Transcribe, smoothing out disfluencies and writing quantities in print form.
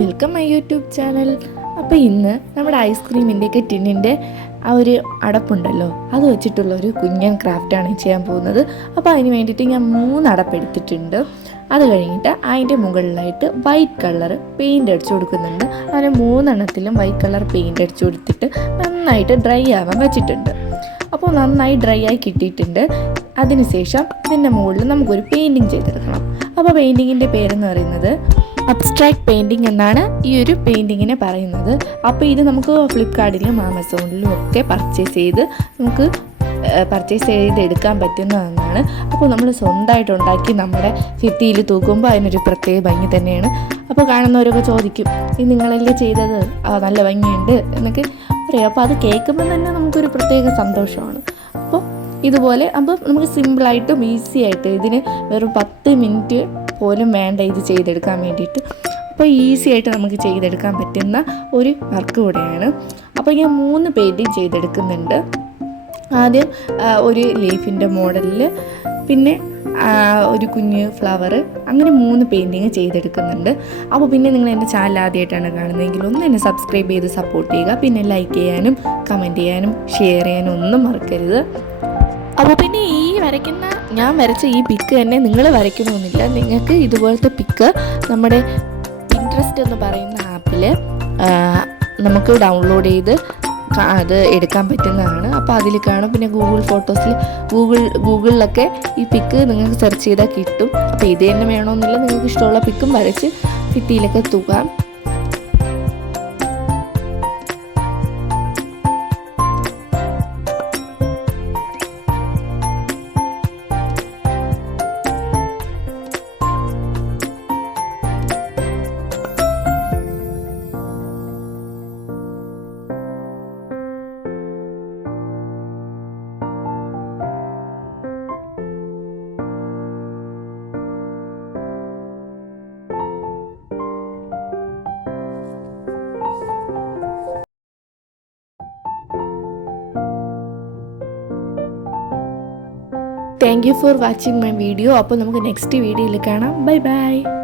Welcome my YouTube channel. അപ്പോൾ ഇന്ന് നമ്മുടെ ഐസ്ക്രീമിൻ്റെയൊക്കെ ടിന്നിൻ്റെ ആ ഒരു അടപ്പുണ്ടല്ലോ, അത് വെച്ചിട്ടുള്ള ഒരു കുഞ്ഞൻ ക്രാഫ്റ്റാണ് ചെയ്യാൻ പോകുന്നത്. അപ്പോൾ അതിന് വേണ്ടിയിട്ട് ഞാൻ 3 അടപ്പെടുത്തിട്ടുണ്ട്. അത് കഴിഞ്ഞിട്ട് അതിൻ്റെ മുകളിലായിട്ട് വൈറ്റ് കളർ പെയിൻ്റ് അടിച്ചു കൊടുക്കുന്നുണ്ട്. അങ്ങനെ 3 എണ്ണത്തിലും വൈറ്റ് കളർ പെയിൻ്റ് അടിച്ചു കൊടുത്തിട്ട് നന്നായിട്ട് ഡ്രൈ ആവാൻ വെച്ചിട്ടുണ്ട്. അപ്പോൾ നന്നായി ഡ്രൈ ആയി കിട്ടിയിട്ടുണ്ട്. അതിനുശേഷം ഇതിൻ്റെ മുകളിൽ നമുക്കൊരു പെയിൻറ്റിങ് ചെയ്തെടുക്കണം. അപ്പോൾ പെയിൻറ്റിങ്ങിൻ്റെ പേരെന്ന് പറയുന്നത് അബ്സ്ട്രാക്ട് പെയിൻറ്റിങ് എന്നാണ് ഈ ഒരു പെയിൻറ്റിങ്ങിനെ പറയുന്നത്. അപ്പോൾ ഇത് നമുക്ക് ഫ്ലിപ്കാർട്ടിലും ആമസോണിലും ഒക്കെ പർച്ചേസ് ചെയ്തെടുക്കാൻ പറ്റുന്നതാണ്. അപ്പോൾ നമ്മൾ സ്വന്തമായിട്ട് ഉണ്ടാക്കി നമ്മുടെ ഭിത്തിയിൽ തൂക്കുമ്പോൾ അതിനൊരു പ്രത്യേക ഭംഗി തന്നെയാണ്. അപ്പോൾ കാണുന്നവരൊക്കെ ചോദിക്കും, ഇത് നിങ്ങളല്ലേ ചെയ്തത്, നല്ല ഭംഗിയുണ്ട് എന്നൊക്കെ പറയും. അപ്പോൾ അത് കേൾക്കുമ്പോൾ തന്നെ നമുക്കൊരു പ്രത്യേക സന്തോഷമാണ്. അപ്പോൾ ഇതുപോലെ നമുക്ക് സിമ്പിളായിട്ടും ഈസി ആയിട്ട് ഇതിന് വെറും 10 മിനിറ്റ് പോലും വേണ്ട ഇത് ചെയ്തെടുക്കാൻ വേണ്ടിയിട്ട്. അപ്പോൾ ഈസി ആയിട്ട് നമുക്ക് ചെയ്തെടുക്കാൻ പറ്റുന്ന ഒരു വർക്ക് കൂടെയാണ്. അപ്പോൾ ഞാൻ 3 പെയിൻറ്റിങ് ചെയ്തെടുക്കുന്നുണ്ട്. ആദ്യം ഒരു ലീഫിൻ്റെ മോഡലിൽ, പിന്നെ ഒരു കുഞ്ഞ് ഫ്ലവർ, അങ്ങനെ 3 പെയിൻറ്റിങ് ചെയ്തെടുക്കുന്നുണ്ട്. അപ്പോൾ പിന്നെ നിങ്ങൾ എൻ്റെ ചാനൽ ആദ്യമായിട്ടാണ് കാണുന്നതെങ്കിൽ ഒന്ന് എന്നെ സബ്സ്ക്രൈബ് ചെയ്ത് സപ്പോർട്ട് ചെയ്യുക. പിന്നെ ലൈക്ക് ചെയ്യാനും കമൻറ്റ് ചെയ്യാനും ഷെയർ ചെയ്യാനും ഒന്നും മറക്കരുത്. അപ്പോൾ പിന്നെ ഞാൻ വരച്ച ഈ പിക്ക് തന്നെ നിങ്ങൾ വരയ്ക്കണമെന്നില്ല. നിങ്ങൾക്ക് ഇതുപോലത്തെ പിക്ക് നമ്മുടെ പിൻട്രസ്റ്റ് എന്ന് പറയുന്ന ആപ്പിൽ നമുക്ക് ഡൗൺലോഡ് ചെയ്ത് അത് എടുക്കാൻ പറ്റുന്നതാണ്. അപ്പോൾ അതിൽ കാണും. പിന്നെ ഗൂഗിളിലൊക്കെ ഈ പിക്ക് നിങ്ങൾക്ക് സെർച്ച് ചെയ്താൽ കിട്ടും. അപ്പോൾ ഇത് തന്നെ വേണമെന്നില്ല, നിങ്ങൾക്ക് ഇഷ്ടമുള്ള പിക്കും വരച്ച് ഭിത്തിയിലൊക്കെ തൂക്കാം. Thank you for watching my video. അപ്പോൾ നമുക്ക് നെക്സ്റ്റ് വീഡിയോയിൽ കാണാം. Bye by.